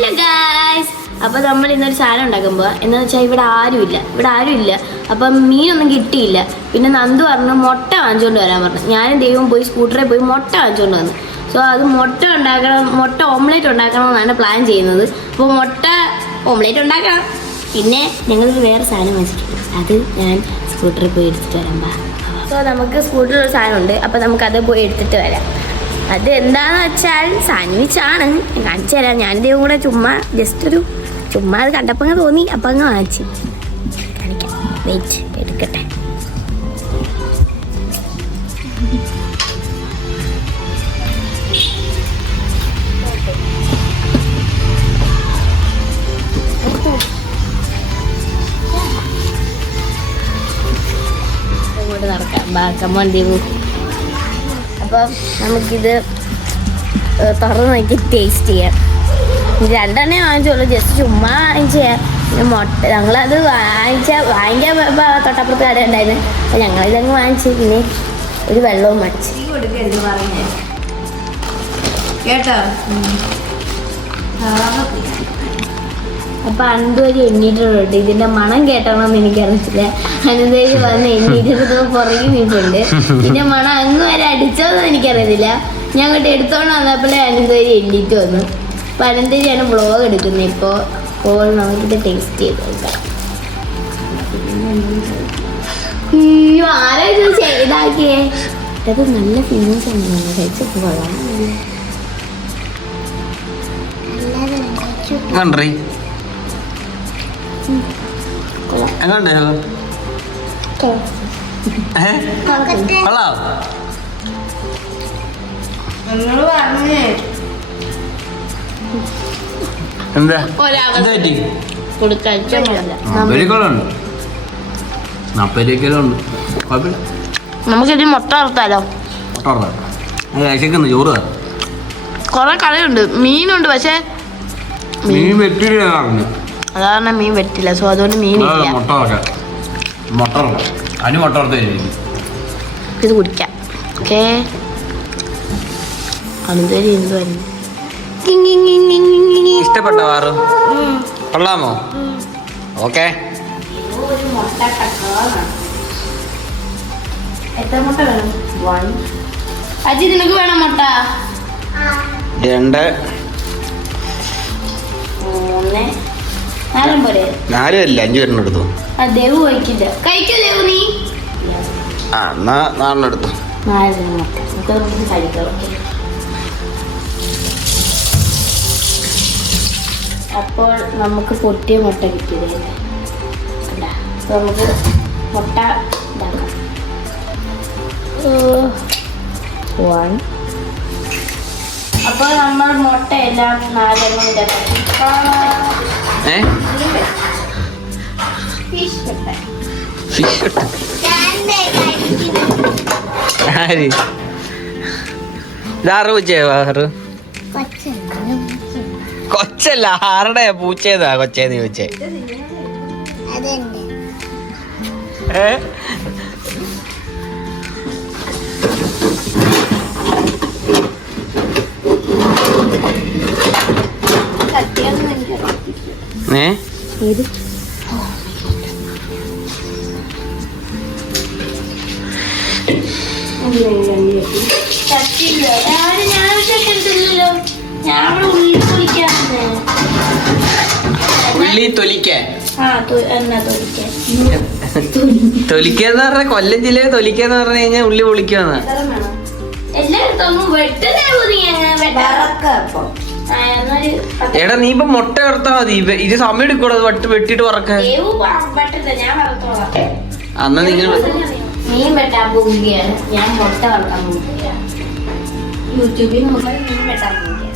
Hello guys, അപ്പോൾ നമ്മൾ ഇന്നൊരു സാധനം ഉണ്ടാക്കുമ്പോൾ എന്താണെന്ന് വെച്ചാൽ ഇവിടെ ആരുമില്ല. അപ്പം മീനൊന്നും കിട്ടിയില്ല. പിന്നെ നന്ദു പറഞ്ഞു മുട്ട വാങ്ങിച്ചുകൊണ്ട് വരാൻ പറഞ്ഞു. ഞാനും ദൈവം പോയി സ്കൂട്ടറിൽ പോയി മുട്ട വാങ്ങിച്ചുകൊണ്ട് വന്നു. സോ അത് മുട്ട ഓംലേറ്റ് ഉണ്ടാക്കണമെന്നാണ് പ്ലാൻ ചെയ്യുന്നത്. അപ്പോൾ മുട്ട ഓംലേറ്റ് ഉണ്ടാക്കണം. പിന്നെ ഞങ്ങൾക്ക് വേറെ സാധനം വാങ്ങിച്ചിട്ടുണ്ട്, അത് ഞാൻ സ്കൂട്ടറിൽ പോയി എടുത്തിട്ട് വരാം. സോ നമുക്ക് സ്കൂട്ടറിൽ ഒരു സാധനമുണ്ട്, അപ്പോൾ നമുക്കത് പോയി എടുത്തിട്ട് വരാം. അത് എന്താണെന്ന് വെച്ചാൽ സാൻഡ്വിച്ചാണ്. കാണിച്ചു തരാം. ഞാനിതേ കൂടെ ചുമ്മാ അത് കണ്ടപ്പോൾ അങ്ങ് തോന്നി, അപ്പം അങ്ങ് വാങ്ങിച്ചു. കാണിക്കാം, വെയിറ്റ് എടുക്കട്ടെ. അങ്ങോട്ട് നടക്കാം, ബാക്കമ്മ ദീപു. അപ്പം നമുക്കിത് തുറന്ന് നോക്കി ടേസ്റ്റ് ചെയ്യാം. രണ്ടെണ്ണേ വാങ്ങിച്ചോളൂ, ജസ്റ്റ് ചുമ്മാ വാങ്ങിച്ചാൽ. പിന്നെ മുട്ട ഞങ്ങളത് വാങ്ങിക്കാൻ തൊട്ടപ്പുറത്ത് കട ഉണ്ടായിരുന്നു. അപ്പം ഞങ്ങളിതങ്ങ് വാങ്ങിച്ച്. പിന്നെ ഒരു വെള്ളവും വാങ്ങിച്ച് കേട്ടോ. അപ്പം അനന്തോരി എണ്ണീട്ടുണ്ട്. ഇതിൻ്റെ മണം കേട്ടോണമെന്ന് എനിക്കറിയത്തില്ല. അനന്തോരി വന്ന് എണ്ണീട്ടത് പുറകെ നിൽപ്പുണ്ട്. ഇതിൻ്റെ മണം അങ്ങ് വരെ അടിച്ചോന്ന് എനിക്കറിയത്തില്ല. ഞാൻ അങ്ങോട്ട് എടുത്തോണ്ട് വന്നപ്പോഴേ അനന്തോരി എണ്ണീറ്റ് വന്നു. അപ്പം അനന്തോരിയാണ് വ്ളോഗ് എടുക്കുന്നത് ഇപ്പോൾ നമുക്കിത് ടേസ്റ്റ് ചെയ്ത് നോക്കാം. ആരാ ഇത് ചെയ്താക്കിയേ? അത് നല്ല ഫീലിങ്സ് ആണ്. കഴിച്ചപ്പോൾ കൊള്ളാം. നമുക്കിത് മുട്ട വറുത്താലോ? ചോറ് കൊറേ കറിയുണ്ട്, മീനുണ്ട്. പക്ഷെ മീൻ വെട്ടില്ല, അതാണ് മീൻ വെട്ടില്ല. സോ അതുകൊണ്ട് മീനില്ല. ഇത് കുടിക്കാം. ഓക്കേ, അനന്തരി എന്തുവായിരുന്നു ഇഷ്ടപ്പെട്ടോ? ആറ് കൊള്ളാമോ? ഓക്കെ. എത്ര മുട്ട വേണം? അജി, നിനക്ക് വേണം മുട്ട? 2 3 4 പോരെ? 4 അല്ല, 5 പേരെണ്ണം എടുത്തു. ദേവു കഴിക്കില്ല. കഴിക്കോ ദേവു നീ? എന്നാ 4 എടുത്തു. 4 മുട്ട നമുക്ക് കഴിക്കാം. അപ്പോൾ നമുക്ക് പൊട്ടിയ മുട്ട കിട്ടിയത്. നമുക്ക് മുട്ട ഇതാക്കാം. 1. അപ്പോൾ നമ്മൾ മുട്ട എല്ലാം 4 ഇതാക്കാം. കൊച്ചല്ല, ആരുടെ പൂച്ചേതാ? കൊച്ചേന്ന് ചോദിച്ചേ. ഉള്ളി തൊലിക്കാന്ന് പറഞ്ഞ കൊല്ലം ജില്ലയിൽ തൊലിക്കാന്ന് പറഞ്ഞു കഴിഞ്ഞാൽ ഉള്ളി പൊളിക്കാന്ന്. എടാ, നീ ഇപ്പൊ മുട്ട വറുത്താ മതി. ഇത് സമയം എടുക്കൂടാ വെട്ടിട്ട് വറക്കാൻ. അന്ന് നിങ്ങൾ മീൻ വെട്ടാൻ പോവുകയാണ്, ഞാൻ മുട്ട വറുക്കാൻ പോവുകയാണ്. യൂട്യൂബിൽ നോക്കാൻ മീൻ വെട്ടാൻ പോവുകയാണ്.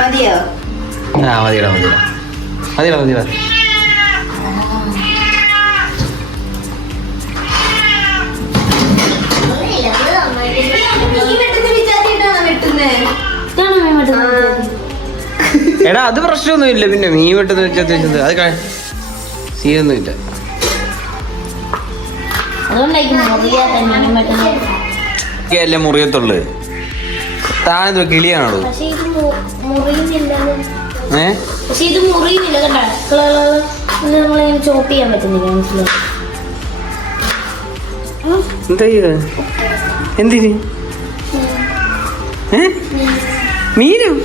മതിയോ? മതിയോ. എടാ, അത് പ്രശ്നമൊന്നുമില്ല. പിന്നെ മീൻ വെട്ടുന്ന വെച്ചത് അത് സീനൊന്നുമില്ല. അതുകൊണ്ടായിരിക്കും അല്ലേ മുറിയത്തുള്ളു. താനെന്തോ കിളിയാണോ? പക്ഷെ ഇത് മുറിയുന്നില്ലല്ലോ. പക്ഷെ ഇത് മുറിയുന്നില്ല കണ്ടാ. നമ്മളിങ്ങനെ ചോപ്പ് ചെയ്യാൻ പറ്റുന്നില്ല. മനസ്സിലായി? എന്താ ഇത്? എന്തിന്? മീനും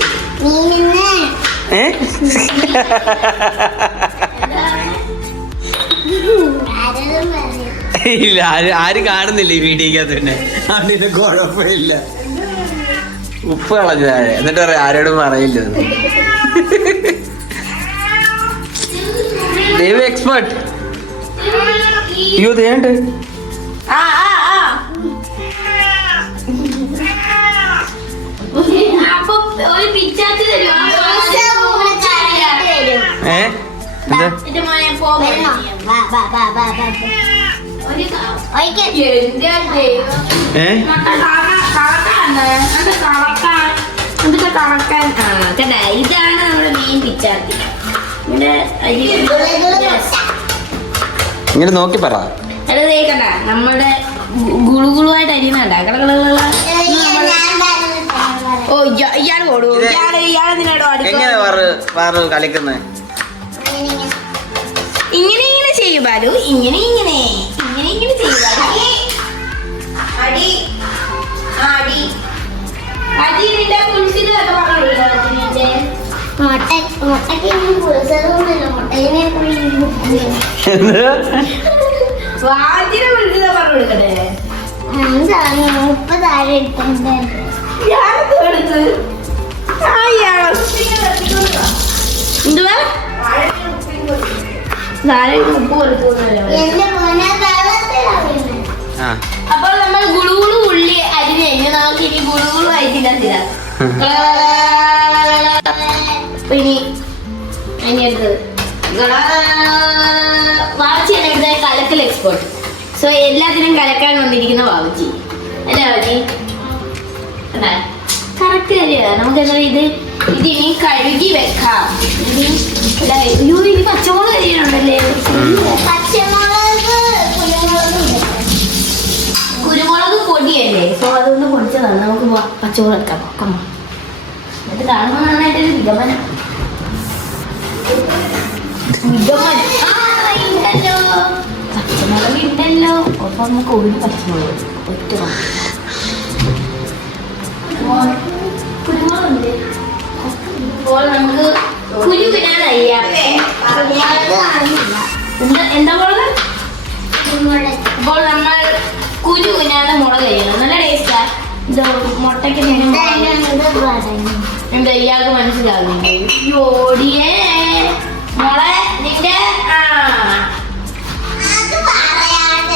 ഇല്ല, ആരും കാണുന്നില്ല ഈ വീഡിയോക്കകത്ത്. പിന്നെ അതിന് കുഴപ്പമില്ല. ഉപ്പ് കളഞ്ഞു താഴെ, എന്നിട്ട് പറയാം ആരോടും പറയില്ല. ദൈവം എക്സ്പേർട്ട്. അയ്യോ ദേണ്ട് ഇതാണ് നമ്മുടെ മെയിൻ പിച്ചാത്തി. ഇങ്ങനെ നോക്കി പറ. നമ്മുടെ ഗുളുഗുളുവായിട്ട് അരിയുന്നുണ്ട. ഓ ഇയാള് ഓടൂ. എങ്ങനെ കളിക്കുന്നത്? ഇങ്ങനെ ഇങ്ങനെ ചെയ്യൂ ബാലു. ഇങ്ങനെ ഇങ്ങനെ ഇങ്ങനെ ഇങ്ങനെ ചെയ്യൂ ബാലു. അടി അടി അടി നിന്റെ കുളിച്ചിട്ട് പറഞ്ഞില്ലേ? വാജിനെ വിളിച്ചതാ പറഞ്ഞു കൊടുക്കട്ടെ. എന്തുവാ ഉപ്പ് അപ്പോൾ നമ്മൾ ഗുളുഗുളു ഉള്ളി അരിഞ്ഞ് കഴിഞ്ഞു. നമുക്ക് ഇനി ഗുളുഗുളു ആയിട്ടില്ല. ഇനി അടുത്തത് വാവച്ചിയാണ് ഇവിടെ കലക്കൽ എക്സ്പേർട്ട്. സോ എല്ലാത്തിനും കലക്കാൻ വന്നിരിക്കുന്ന വാവച്ചി അല്ലേ വാവച്ചി? കറക്റ്റ് കാര്യമാണ്. നമുക്ക് എന്താ ഇതിനി കഴുകി വെക്കാം. അയ്യോ ഇനി പച്ചമുളക് കരിയാണുണ്ടല്ലേ? കുരുമുളക് പൊടിയല്ലേ? സോ അതുകൊണ്ട് പൊടിച്ചതാണ്. നമുക്ക് പച്ചമുളക് വെക്കാം. എന്നിട്ട് കാണുമ്പോൾ നന്നായിട്ടൊരു നിഗമനം. പച്ചമുളക് ഉണ്ടല്ലോ. അപ്പൊ നമുക്ക് ഒരു പച്ചമുളക് ഒറ്റ കുരുമുളകുണ്ട്. അപ്പോൾ നമുക്ക് കുരു എന്താ മുളക്? അപ്പോൾ നമ്മൾ കുരു കുഞ്ഞാണ് മുളക് കഴിയണം. നല്ല ടേസ്റ്റാ. ഇത് മുട്ടയ്ക്ക് എന്താ ഇയാൾക്ക് മനസ്സിലാവുന്നില്ലേ? ഓടിയേ മോളെ നിന്റെ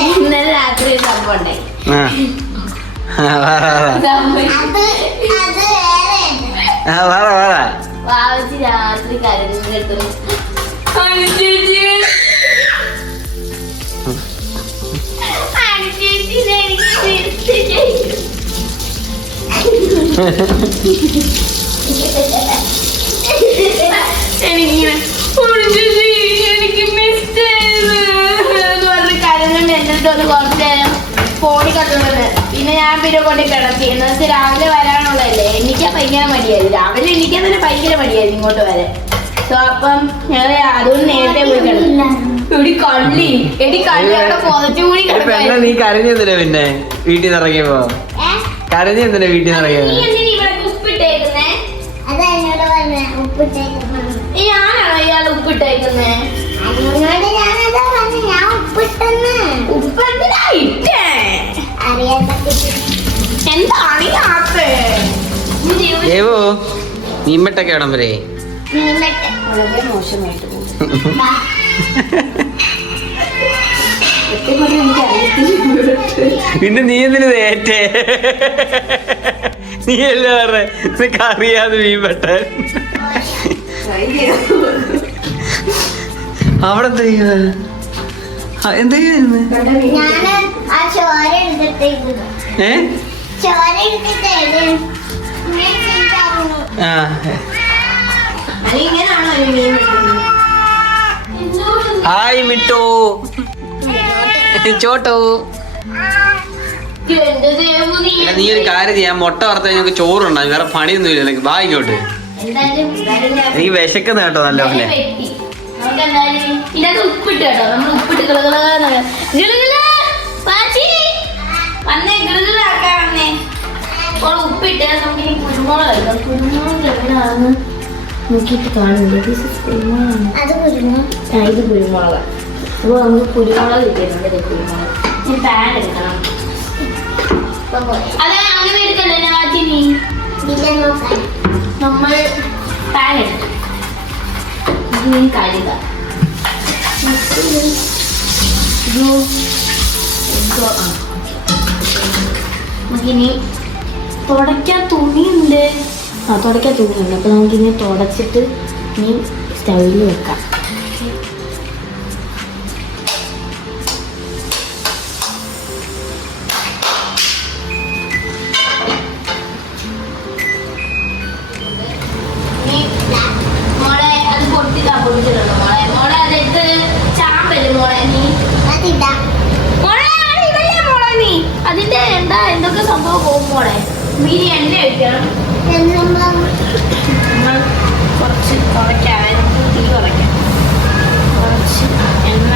ഇന്നലെ രാത്രി സംഭവം ഉണ്ടായി. വാവച്ചി രാത്രി കരഞ്ഞിട്ടു. എനിക്ക് മിസ് ചെയ്ത് പറഞ്ഞ് കരഞ്ഞുകൊണ്ട് എൻ്റെ അടുത്ത് കുറച്ച് നേരം ഫോണിൽ കണ്ടുള്ളത്. പിന്നെ ഞാൻ പിന്നെ കൊണ്ട് കിടത്തി. എന്ന് വെച്ചാൽ രാവിലെ വരാനുള്ളതല്ലേ. എനിക്കാ ഭയങ്കര മടിയായിരുന്നു. രാവിലെ എനിക്കാൻ തന്നെ ഭയങ്കര മടിയായിരുന്നു ഇങ്ങോട്ട് വരാൻ. സോ അപ്പം ഞങ്ങൾ അതുകൊണ്ട് നേരത്തെ പോയി കിടന്നു. എടി കള്ളി അവിടെ പുതച്ചുകൂടി കിടന്നു. നീ കരഞ്ഞെന്തിനാ പിന്നെ വീട്ടിൽ നിന്ന് ഇറങ്ങിയപ്പോ? കരഞ്ഞെന്തിനാ വീട്ടിൽ നിന്ന് ഇറങ്ങിയത്? ഉപ്പിട്ടേക്കുന്നേ ഞാനാണോ ഇയാൾ ഉപ്പിട്ടേക്കുന്നേ? ഉപ്പെന്തിനാ ഇട്ടേ? എന്താണ് നീമ്പട്ടൊക്കെ ഇടം വരെ വളരെ മോശമായിട്ട് പിന്നെ നീ എന്തിനു ഏറ്റേ? നീ അല്ലേ പറഞ്ഞേ നിനക്ക് അറിയാതെ മീൻപെട്ട അവിടെ എന്താ ഹായ് മിട്ടോ ചോട്ടോ എന്റെ ദേവു നീ അല്ല, നീ ഒരു കാര്യം ചെയ്യാം, മുട്ട വറുത്ത ഞങ്ങൾക്ക് ചോറുണ്ടാകും, വേറെ പണിയൊന്നും ഇല്ല. വാ ഇങ്ങോട്ട്, എനിക്ക് വിശക്കുന്ന കേട്ടോ നല്ലപോലെ. നമുക്ക് എന്തായാലും ഇതിനകത്ത് ഉപ്പിട്ട് കേട്ടോ, നമ്മൾ ഉപ്പിട്ട് വന്നേ ഗിളുകളാക്കാൻ വന്നേ. അപ്പോൾ ഉപ്പിട്ട് നമുക്ക് ഇനി കുരുമുളക് എടുക്കാം. കുരുമുളക് എവിടെയാണെന്ന് നോക്കിയിട്ട് കാണുന്നില്ല. ഇത് കുരുമുളക്. അപ്പോൾ നമുക്ക് കുരുമുളക് കിട്ടിയിട്ടുണ്ട്. കുരുമുളക് ഇനി പാൻ എടുക്കണം. അതെ, അങ്ങനെ എടുക്കല്ലേ മാറ്റി നീ. നമ്മൾ പാൻ എടുത്തു. ഇത് കഴുക. നമുക്കിനി തുടയ്ക്കാൻ തുണിയുണ്ട്. തുടയ്ക്കാൻ തുണിയുണ്ട്. അപ്പോൾ നമുക്കിനി തുടച്ചിട്ട് ഇനി സ്റ്റൗവിൽ വെക്കാം. മോളെ അത് പൊട്ടിച്ചിട്ടുണ്ടോ മോളെ? മോളെ അതെടുത്ത് ചാമ്പല് മോളെ നീ. നീ അതിന്റെ എന്തൊക്കെ സംഭവം പോകും മോളെ. നീ എണ്ണ ഒഴിക്കണം. നമ്മൾ കുറച്ച് കുറയ്ക്കാവേ, നമുക്ക് തീ കുറയ്ക്കാം. കുറച്ച് എണ്ണ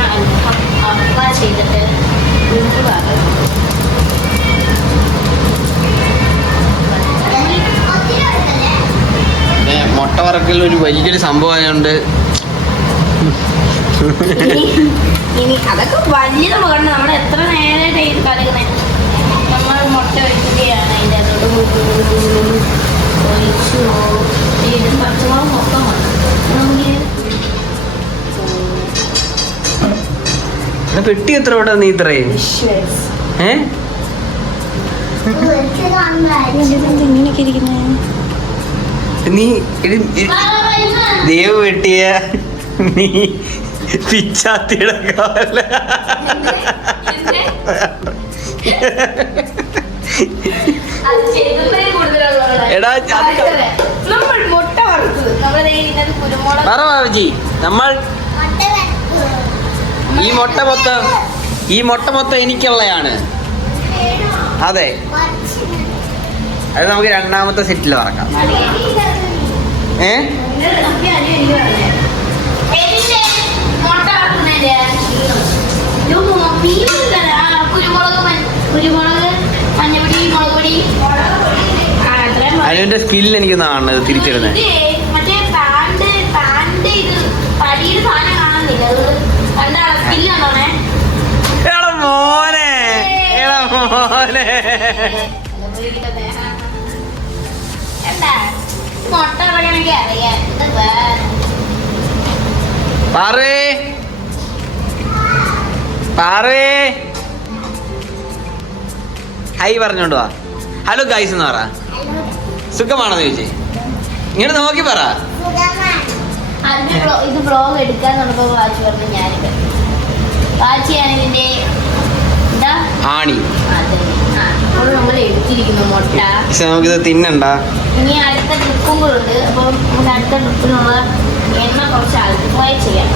അപ്ലൈ ചെയ്തിട്ട് മുട്ട വറക്കൽ ഒരു വലിയൊരു സംഭവമായതുകൊണ്ട് ഇനി അതൊക്കെ വലിയ മകണ്ട് നമ്മൾ എത്ര നേരമായിട്ട് കളിക്കുന്നത്. നമ്മൾ മുട്ട വയ്ക്കുകയാണ്. അതിൻ്റെ അതോട് ഒഴിച്ചു പച്ചമുളക് മൊത്തം വേണം. നമുക്ക് പെട്ടി എത്ര ഇവിടെ നീ ഇത്രയും ഇങ്ങനെയൊക്കെ ഇരിക്കുന്നത്. നീ ദേവ് വെട്ടിയ നീ പിച്ചാത്തിയുടെ കാല. എടാ മുട്ട വറുത്തത് ബാബുജി, നമ്മൾ ഈ മുട്ട മൊത്തം എനിക്കുള്ളതാണ്. അതെ, അത് നമുക്ക് രണ്ടാമത്തെ സെറ്റിൽ വറക്കാം. അനുവിന്റെ സ്കില്ല് എനിക്ക് കാണുന്നത് തിരിച്ചിടുന്നത്. എടാ മോനെ, എടാ മോനെ, ഹൈ പറഞ്ഞോണ്ട് വാ. ഹലോ ഗൈസ് എന്ന് പറ. സുഖമാണെന്ന് ചോദിച്ചേ. ഇങ്ങനെ നോക്കി പറ. ഇത് വ്ലോഗ് എടുക്കാൻ തുടങ്ങുമ്പോൾ വാച്ച് പറഞ്ഞു ഞാനിത് വാച്ചിയാണ് ഇതിന്റെ ആണി. അപ്പോൾ നമ്മൾ എടുത്തിരിക്കുന്നു മുട്ട. പക്ഷെ നമുക്കിത് തിന്നണ്ട. ഇനി അടുത്ത ട്രിപ്പും കൂടെ ഉണ്ട്. അപ്പോൾ നമുക്ക് അടുത്ത ട്രിപ്പിനുള്ള എണ്ണ കുറച്ച് ഫ്രൈ ചെയ്യാം.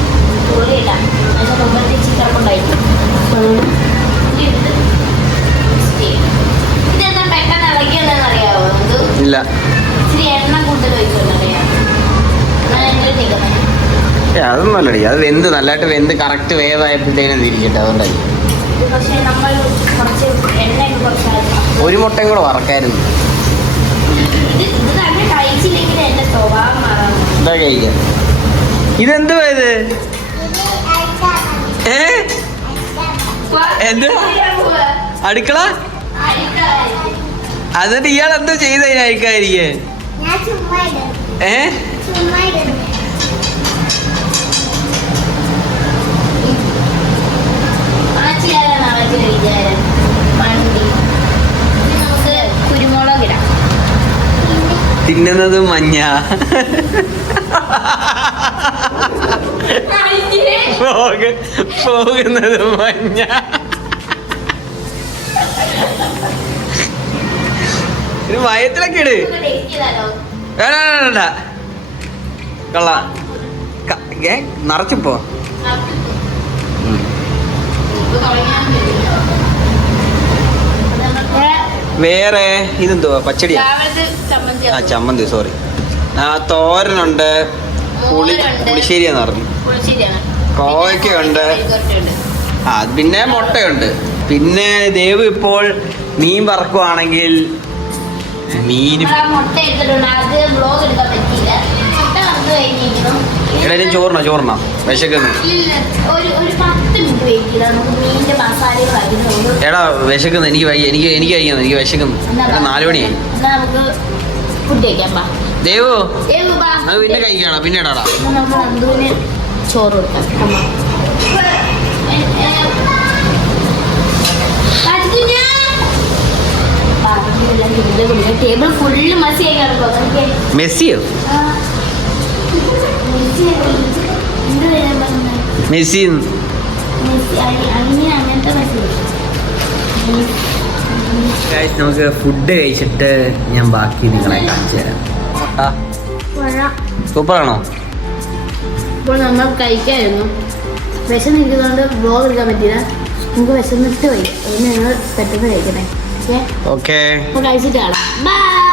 ജോലിയിടാം. അതിന് മുമ്പത്തെ ചിത്രപ്പുണ്ടായിരിക്കും. ഇതെന്താ പെട്ടെന്ന് ഇളകിയെന്ന് അറിയാവോ? ഇല്ല, ഇച്ചിരി എണ്ണ കൂടുതൽ ഒഴിച്ചോണ്ടറിയാം. അതൊന്നും അല്ലടി. അത് വെന്ത് നല്ലതായിട്ട് വെന്ത് കറക്റ്റ് വേവായപ്പോഴത്തേനും തിരിക്കട്ടെ. അതുകൊണ്ടായി. ഒരു മുട്ടയും കൂടെ വറക്കായിരുന്നു. എന്താ കഴിക്കാൻ? ഇതെന്തുവാ ഇത്? എന്ത് അടുക്കള? എന്നിട്ട് ഇയാൾ എന്തോ ചെയ്ത അയക്കാതിരിക്കേ? തിന്നുന്നത് മഞ്ഞ, പോകുന്നത് മഞ്ഞ. ഇത് വയറ്റിലൊക്കെ ഇട്. വേണ്ട കള്ള നിറച്ചിപ്പോ. വേറെ ഇതെന്തുവാ പച്ചടിയാ? ആ ചമ്മന്തി, സോറി. ആ തോരനുണ്ട്, പുളിശ്ശേരിയാന്ന് പറഞ്ഞു. കോവയ്ക്കുണ്ട്. ആ പിന്നെ മുട്ടയുണ്ട്. പിന്നെ ദേവ് ഇപ്പോൾ മീൻ വറക്കുവാണെങ്കിൽ മീൻ എടാ ചോറിനോ വിശക്കുന്നു. എടാ വിശക്കുന്നു, എനിക്ക് കഴിക്കുന്നു, എനിക്ക് വിശക്കുന്നു. എടാ 4 മണിയായി. ദേവു അത് പിന്നെ കഴിക്കണം, പിന്നെ ഇടാടാ. ചോറ് കൊടുക്കാം. ടേബിൾ ഫുള്ള് മസിയായി കിടക്കും. മെസ്സിയോ? മെസ്സി നമുക്ക് ഫുഡ് കഴിച്ചിട്ട് ഞാൻ ബാക്കി നിങ്ങളെ കാണിച്ചു തരാം. സൂപ്പറാണോ? ഇപ്പോൾ നമ്മൾ കഴിക്കായിരുന്നു. വിശന്നിരിക്കുന്നതുകൊണ്ട് ബ്ലോഗ് എടുക്കാൻ പറ്റില്ല. നമുക്ക് വിശന്നിട്ട് പോയി. അതിന് ഞങ്ങൾ പെട്ടെന്ന് കഴിക്കണേ. Okay, okay. അപ്പോൾ കഴിച്ചിട്ട് കാണാം. ബൈ.